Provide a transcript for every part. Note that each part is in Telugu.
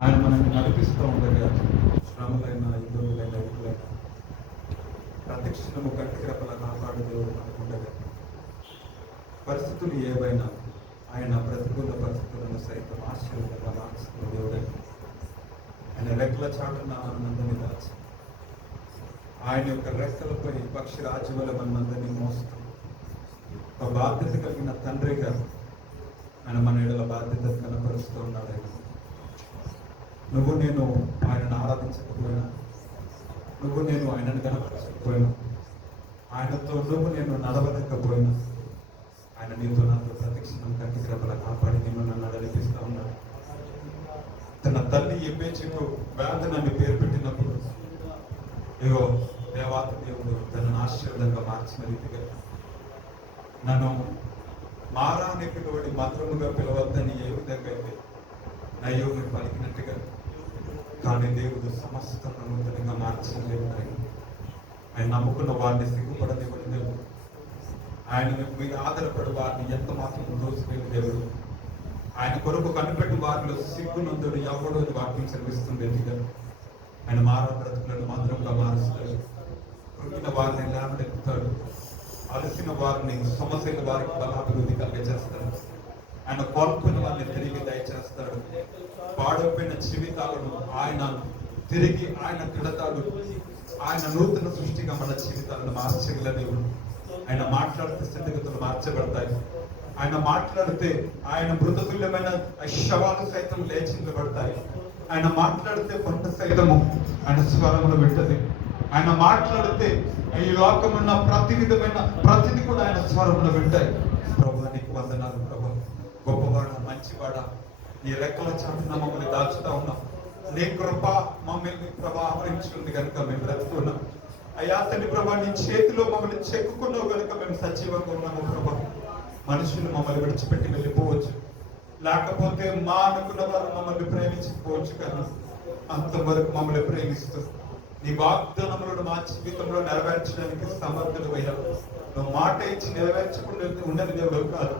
ఆయన మనల్ని నడిపిస్తూ ఉండగా శ్రమలైన ఇబ్బందులైన ఎదులైన ప్రతిక్షణము గట్టి కృపల కాపాడు దేవుడు మనకుండగా పరిస్థితులు ఏవైనా ఆయన ప్రతికూల పరిస్థితులను సైతం ఆశ్చర్యంగా మార్చుకున్న దేవుడే. ఆయన రెక్కల చాటున మనందరినీ దాచి ఆయన యొక్క రెక్కలపై పక్షి రాజ్యముల మనందరినీ మోస్తూ ఒక బాధ్యత కలిగిన తండ్రిగా ఆయన మన ఏడల బాధ్యత కనపరుస్తూ ఉన్నాడు. ఆయన నువ్వు నేను ఆయనను ఆరాధించకపోయినా, నువ్వు నేను ఆయనను కనపరచకపోయినా, ఆయనతో నువ్వు నేను నడవలేకపోయినా, ఆయన నీతో నాతో ప్రతిక్షణం కంటి కృపల కాపాడి నేను నన్ను నడిపిస్తూ ఉన్నాడు. తన తల్లి ఎబ్బేచుకు వేదనని పేరు పెట్టినప్పుడు ఇగో దేవాత దేవుడు తనను ఆశీర్వాదంగా మార్చిన రీతిగా నన్ను మారా అని పిలువడి మధురముగా పిలవద్దని ఏ విధంగా అయితే నయోమి పలికినట్టుగా, కానీ దేవుడు సమస్త నూతనంగా మార్చిన దేవుడు. ఆయన నమ్ముకున్న వారిని సిగ్గుపడనివ్వని దేవుడు. ఆయన మీద ఆధారపడి వారిని ఎంత మాత్రం దోసిపోయిన దేవుడు. ఆయన కొరకు కనిపెట్టి వారిలో సిగ్గునందుడు ఎవడో వాక్యం చదివిస్తుంది. ఆయన మారా బ్రతుకులను మధురంగా మారుస్తాడు. కృంగిన వారిని లేవనెత్తుతాడు. అలసిన వారిని సమస్యల వారికి బలాభివృద్ధి కలిగజేస్తాడు. ఆయన కోల్పోయిన వారిని తిరిగి దయచేస్తాడు. పాడైపోయిన జీవితాలను ఆయన తిరిగి ఆయన తిడతాడు. ఆయన నూతన సృష్టిగా మన జీవితాలను మార్చగల దేవుడు. ఆయన మాట్లాడితే స్థితిగతులు మార్చబడతాయి. ఆయన మాట్లాడితే ఆయన మృతతుల్యమైన శవాలు సైతం లేచి నిలబడతాయి. ఆయన మాట్లాడితే పంట సైతము ఆయన స్వరములు వింటది. ఆయన మాట్లాడితే ఈ లోకమున్న ప్రతి విధమైన ప్రతిది కూడా ఆయన స్వరములు వింటాయి. ప్రభు నీకు వందనాలు ప్రభు. గొప్పవాడ మంచివాడ, నీ రెక్కల చాటున మమ్మల్ని దాచుతా ఉన్నాం. నీ కృప మమ్మల్ని ప్రభా ఆవరించుకుంది కనుక మేము బ్రతుకున్నాం. అయ్యా తండ్రి ప్రభా, నీ చేతిలో మమ్మల్ని చెక్కుకున్నావు కనుక మేము సజీవంగా ఉన్నాము ప్రభా. మనుషులు మమ్మల్ని విడిచిపెట్టి వెళ్ళిపోవచ్చు, లేకపోతే మా అనుకున్న వారు మమ్మల్ని ప్రేమించకపోవచ్చు, కానీ అంతవరకు మమ్మల్ని ప్రేమిస్తూ నీ వాగ్దానములను మా జీవితంలో నెరవేర్చడానికి సమర్థుడు అయ్యావు. నువ్వు మాట ఇచ్చి నెరవేర్చకుండా ఉండని దేవుడు కాదు.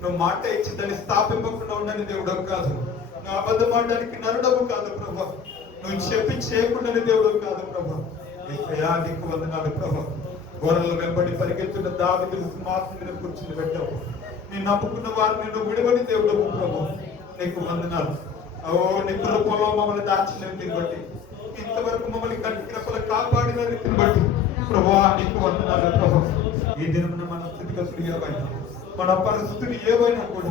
నువ్వు మాట ఇచ్చి దాన్ని స్థాపింపకుండా ఉండని దేవుడు కాదు. నువ్వు అబద్ధం ఆడడానికి నరుడవు కాదు ప్రభా. నువ్వు చెప్పి చేయకుండాని దేవుడు కాదు ప్రభా. నీకు వందనాలు ప్రభా. గొర్రెల వెంబడి పరిగెత్తున్న దావీదును సింహాసనం మీద కూర్చుని పెట్టావు. నీ నమ్ముకున్న వారిని నువ్వు విడవని దేవుడు ప్రభు. నీకు వందనాలు. నీ కృపలో మమ్మల్ని దాచిన రీతిని బట్టి, ఇంతవరకు మమ్మల్ని కంటి కృపలు కాపాడిన రీతిని బట్టి ప్రభా నీకు వందనాలు ప్రభు. ఈ దినమున మన స్థితిగతులు ఏవైనా, మన పరిస్థితులు ఏవైనా కూడా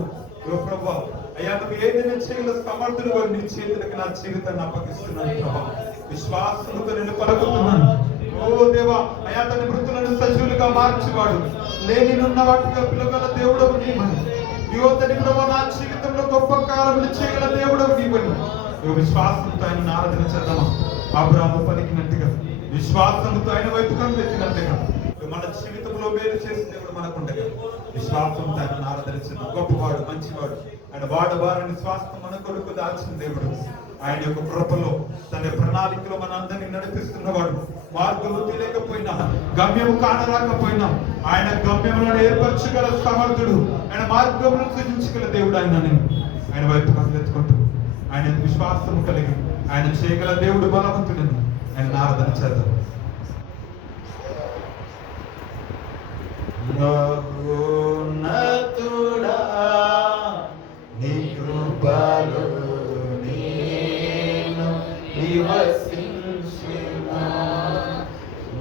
ప్రభా అయ్యా నువ్వు ఏదైనా చేయగల సమర్థులు వారు నీ చేతులకు నా జీవితాన్ని అప్పగిస్తున్నాను ప్రభా. విశ్వాసంతో నేను పలుకుతున్నాను. ఓ దేవా, అయా తన మృతులను సజీవులుగా మార్చివాడు, లేనినున్న వాటిగా పిలగల దేవుడవు నీవని. యువతని ప్రభా నా జీవితంలో గొప్ప కార్యములు చేయగల దేవుడవు నీవని విశ్వాసంతో ఆయన ఆరాధన చేద్దామా. అబ్రాహాము పలికినట్టుగా విశ్వాసంతో ఆయన వైపు కనిపెట్టినట్టుగా మన జీవితంలో మేలు చేసిన దేవుడు మనకుండగా విశ్వాసంతో ఆయన ఆరాధన చేద్దాం. గొప్పవాడు, మంచివాడు, ఆయన వాడవారిని స్వాస్థ్యం మన కొరకు దాచిన దేవుడు. ఆయన యొక్క కృపలో తన ప్రణాళికలో మన అందరినీ నడిపిస్తున్నవాడు. మార్గము తెలియకపోయినా, గమ్యము కానరాకపోయినా ఆయన గమ్యములను ఏర్పరచగల సమర్థుడు. ఆయన మార్గములను సృజించగల దేవుడు. ఆయన వైపు కనులెత్తుకుంటూ ఆయన విశ్వాసము కలిగి ఆయన చేయగల దేవుడు బలవంతుడని ఆయన ఆరాధన చేద్దాం. మహోన్నతుడా నీ కృపలో నేను నివసించునా.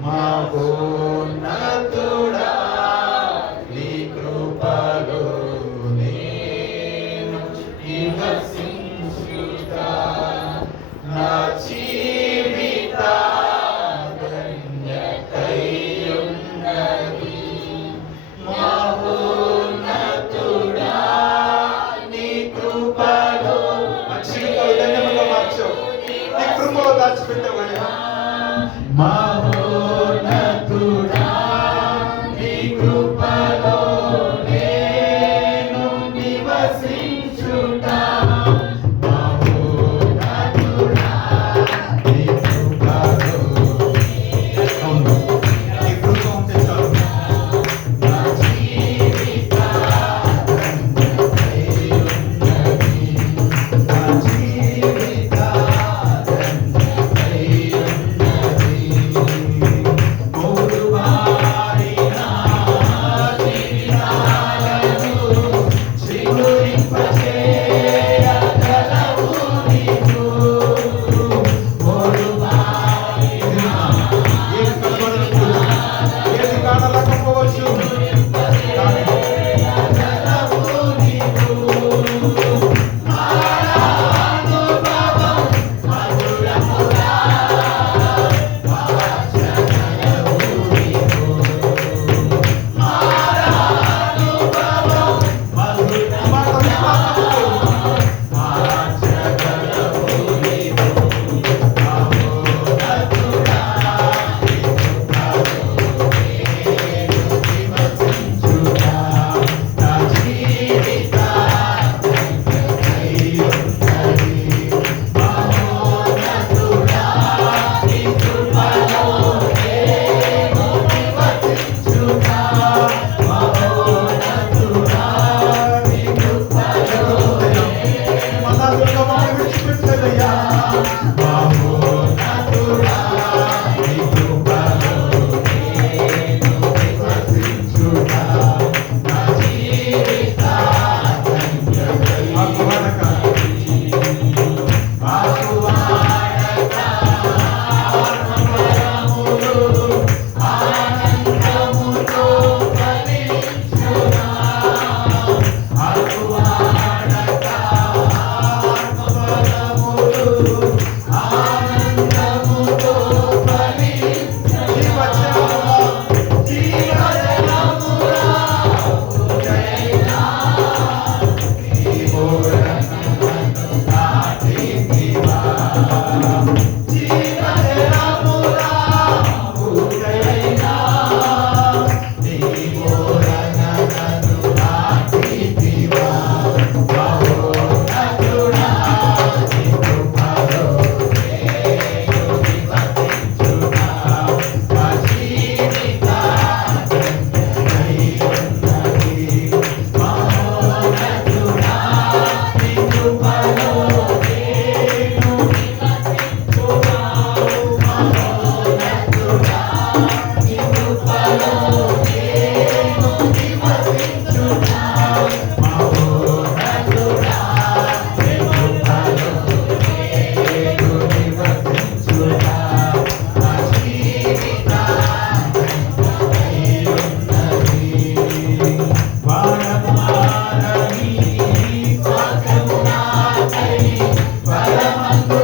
మహోన్నతుడా నీ కృపలో నేను నివసించుతా. నా జీవిత ధన్యతయున్నది. మహోన్నతుడా నీ కృపలో మా జీవితాలు ధన్యముగా మార్చావు. నీ కృపలో దాచిపెట్టావయ్యా. మహోన్నతుడా నీ కృపలో నేను నివసించుతా. మహోన్నతుడా నీ కృపలో అవును, నీ కృప ఉంటే చాలు. నా జీవిత ధన్యతయున్నది. నా జీవిత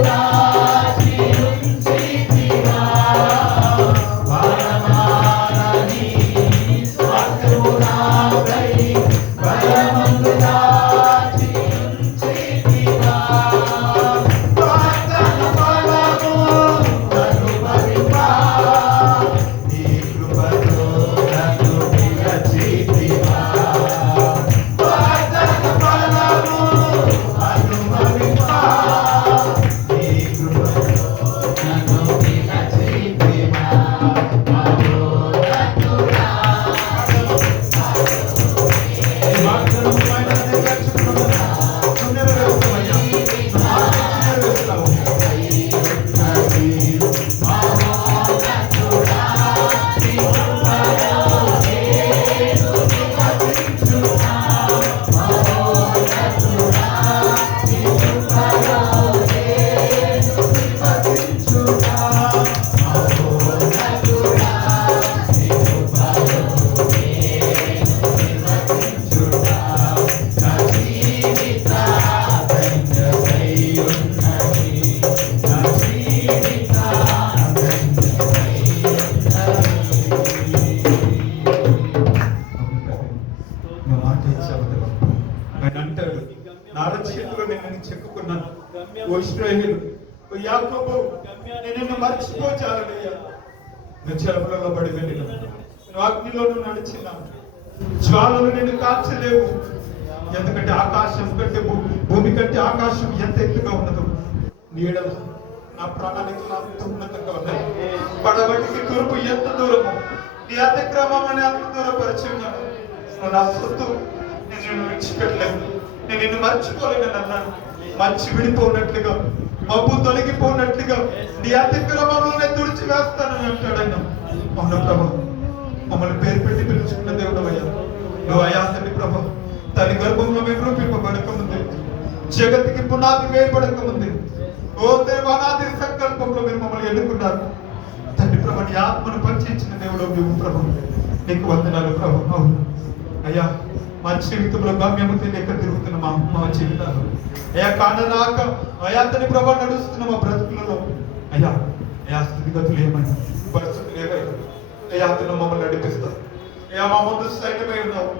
దాచి ఉంచితివా. పరమానని స్వాస్థ్యము నాకై పరమందు దాచి ఉంచితివా. వాగ్దాన ఫలము అనుభవింపా. నీ కృపతో నన్ను నిలచితివా. వాగ్దాన ఫలము అనుభవింపా. నీ కృపతో నన్ను నిలచితివా. మహోన్నతుడా ఈ వాగ్దానం పైన నెరవేర్చుకున్నావా? నువ్వు నెరవేరుస్తావయ్యా. నువ్వు ఆలోచించి నెరవేరుస్తావు. నువ్వు మాట ఇచ్చావు దేవా. ఆయన అంటాడు, నా చేతిలో నేను చెక్కుకున్నాను. ఓ ఇశ్రాయేలు, ఓ యాకోబు, నేను నిన్ను మర్చిపోచాలయ్యా. నువ్వు చెరపలలో పడి వెళ్ళిన, నువ్వు అగ్నిలో నువ్వు నడిచిన, జ్వాలలు నేను కాల్చలేవు. ఎందుకంటే ఆకాశం కంటే భూమి కంటే ఆకాశం ఎంత ఎత్తుగా ఉన్నదో, నీడలు నా ప్రాణానికి అంత ఉన్నతంగా ఉన్నాయి. పడబడికి తూర్పు ఎంత దూరము, నీ అతిక్రమం అని అంత దూరపరిచున్నాను. నువ్వు నా సొత్తు, నేను నిన్ను విడిచిపెట్టలేదు, నేను నిన్ను మర్చిపోలేను అన్నాను. మంచి విడిపోనట్లుగా, మబ్బు తొలగిపోనట్లుగా నీ అతిక్రమంలోనే తుడిచి వేస్తానని అంటాడైనా. అవును ప్రభు, మమ్మల్ని పేరు పెట్టి పిలుచుకున్న దేవుడు అయ్యా. నువ్వు అయ్యా తండ్రి ప్రభు, తన గర్భంలో మేము రూపింపబడక ముందే, జగత్తుకి పునాది వేయబడక ముందే, ఓ దేవానాది సంకల్పంలో మీరు మమ్మల్ని ఎన్నుకున్నారు తండ్రి ప్రభు. నీ ఆత్మను పరిచయించిన దేవుడు నువ్వు ప్రభు, నీకు వందనాలు ప్రభు. అవును అయ్యా, మా జీవితంలో గమ్యము తెలియక తిరుగుతున్న మా జీవితాలు అయ్యా, కానరాక అయ్యా తండ్రి ప్రభు నడుస్తున్న మా బ్రతుకులలో అయ్యా, అయ్యా స్థితిగతులు ఏమైనా, పరిస్థితులు ఏమైనా అయ్యా అతను మమ్మల్ని నడిపిస్తారు. అయ్యా మా ముందు సైన్యమై ఉన్నావు.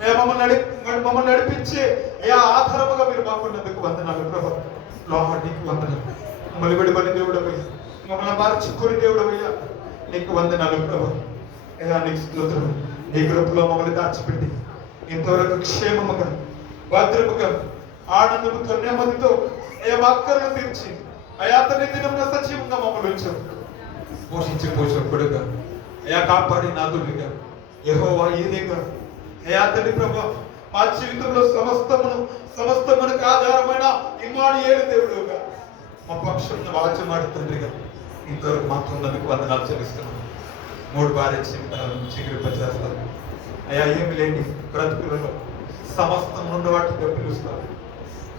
అయ్యా మమ్మల్ని నడిపించి అయ్యా ఆధారముగా మీరు మాకున్నందుకు వందనాలు ప్రభు. లోహానికి వందనాలు. మమ్మల్ని విడిపడి దేవుడవయ్యా, మమ్మల్ని మార్చుకొని దేవుడవయ్యా, నీకు వందనాలు ప్రభు. అయ్యా నీకు స్తోత్రం. నీ కృపలో మమ్మల్ని దాచిపెట్టి ఇంతవరకు క్షేమముగా, భద్రముగా, ఆనందముతో, నెమ్మదితో అయ్యా మా అక్కర్లను తీర్చి అయ్యా అతని దినమున సజీవంగా మమ్మల్ని ఉంచావు. పోషించి పోషకుడుగా అయ్యా, కాపాడి నాదుడిగా, యెహోవా ఈరేగా అయ్యా తండ్రి ప్రభు, మా జీవితంలో సమస్తమునకు ఆధారమైన ఇమ్మానుయేలు దేవుడుగా, మా పక్షం వాచమాడు తండ్రిగా ఇంతవరకు మాతో ఉన్నందుకు వందనాలు చెల్లిస్తున్నాను. 3 భార్య జీవితాలను చిగురింపజేస్తాను అయ్యా. ఏమి లేని బ్రతుకులలో సమస్తం ఉన్న వాటిగా పిలుస్తారు.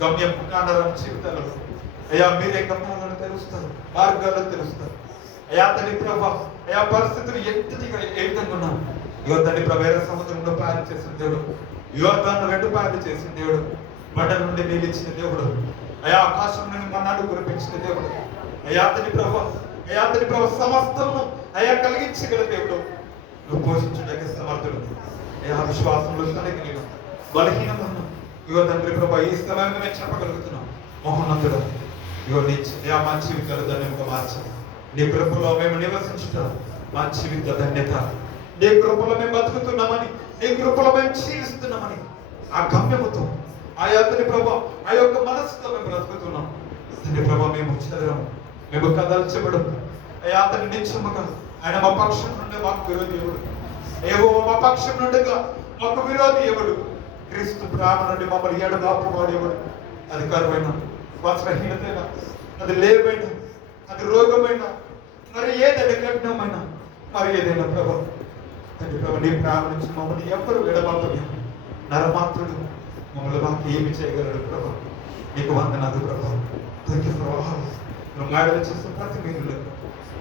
గమ్యం కానరం జీవితాలలో అయ్యా మీరే గమ్యాలను తెలుస్తారు, మార్గాలను తెలుస్తారు అయ్యా తండ్రి ప్రభు. అయ్యా పరిస్థితులు ఏ విధంగా ఉన్నా, యువతని ప్రభు సముద్రంలో పాలు చేసిన దేవుడు, యువతను 2 పాలు చేసిన దేవుడు, బండ నుండి నీళ్ళిచ్చిన దేవుడు అయ్యా, ఆకాశం నుండి మన్నాడు కురిపించిన దేవుడు అయ్యా తండ్రి ప్రభు. అయ్యా తండ్రి ప్రభు, సమస్తము అయ్యా కలిగించగల దేవుడు, నువ్వు పోషించడానికి సమర్థుడు అయ్యా. విశ్వాసంలో కలిగిన బలహీనమన్నా ఇగో తండ్రి ప్రభు, ఈ స్థలాన్ని మేము చెప్పగలుగుతున్నాం. మహోన్నతుడు ఇగో నీ మా జీవితాలు ధన్యంగా మార్చాలి. నీ కృపలో మేము నివసించడం మా జీవిత ధన్యత. నీ కృపలో మేము బతుకుతున్నామని, నీ కృపలో మేము జీవిస్తున్నామని ఆ గమ్యముతో ఆయా తండ్రి ప్రభు, ఆ యొక్క మనసుతో మేము బ్రతుకుతున్నాం తండ్రి ప్రభు. మేము చదవము, మేము కదల్చబడం అయ్యా అతని నిత్యముగా ఆయన మా పక్షం నుండి మాకు విరోధి ఎవడు? ఏవో మా పక్షం నుండిగా మాకు విరోధి ఎవడు? క్రీస్తు ప్రేమ నుండి మమ్మల్ని ఎడబాపువాడు ఎవడు? అధికారమైన, వస్త్రహీనతైనా, అది లేవైనా, అది రోగమైన, మరి ఏదైనా కఠినమైన, మరి ఏదైనా ప్రభు తండ్రి ప్రభు, నీ ప్రేమ నుంచి మమ్మల్ని ఎవరు ఎడబాపలేదు. నరమాత్రుడు మమ్మల్ని మాకు ఏమి చేయగలడు ప్రభు? నీకు వందనాలు ప్రభు. తండ్రి ప్రభు, నువ్వు మాడలు చేసిన ప్రతి మీరులో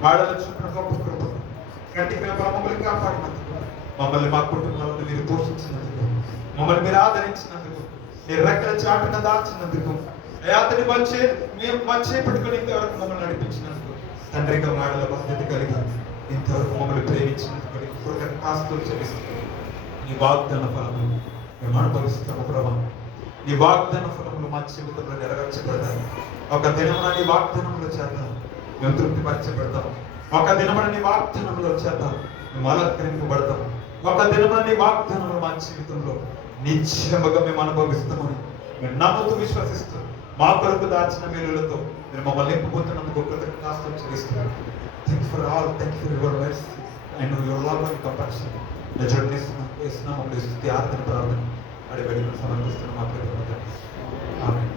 మాడలు చూపిన గొప్ప కృప, కంటి కృప మమ్మల్ని కాపాడినందుకు, మమ్మల్ని మా కుటుంబాలను మీరు పోషించినందుకు, మమ్మల్ని మీరు ఆదరించినందుకు, మీరు రెక్కల చాటున దాచినందుకు అయ్యా అతని వచ్చే పట్టుకుని ఇంతవరకు మమ్మల్ని నడిపించినందుకు తండ్రిగా మాడల బాధ్యత కలిగి ఇంతవరకు మమ్మల్ని ప్రేమించినందుకు కాస్తులు చెల్లిస్తున్నాం. నీ వాగ్దాన ఫలము మేము అనుభవిస్తాము ప్రభా. నీ వాగ్దాన ఫలములు మా జీవితంలో నెరవేర్చబడతాయి. ఒక దినమున నీ వాగ్దానములు చేద్దాం మేము తృప్తిపరచబడతాం. ఒక దినమున నీ వాగ్దానములు చేద్దాం మేము అలంకరింపబడతాం. ఒక దినమున నీ వాగ్దానములు మా జీవితంలో నిశ్చయముగా మేము అనుభవిస్తామని మేము నమ్ముతూ విశ్వసిస్తూ మా కొరకు దాచిన మేలులతో మీరు మమ్మల్ని నింపుకుంటున్నందుకు కృతజ్ఞతాస్తులు చెల్లిస్తున్నాం. Thank for all, thank for your mercy and your love and compassion. నిజంగా స్తుతి ఆరాధన ప్రార్థన అడిబడి సమర్పిస్తున్నాం మా ప్రభువు. ఆమేన్.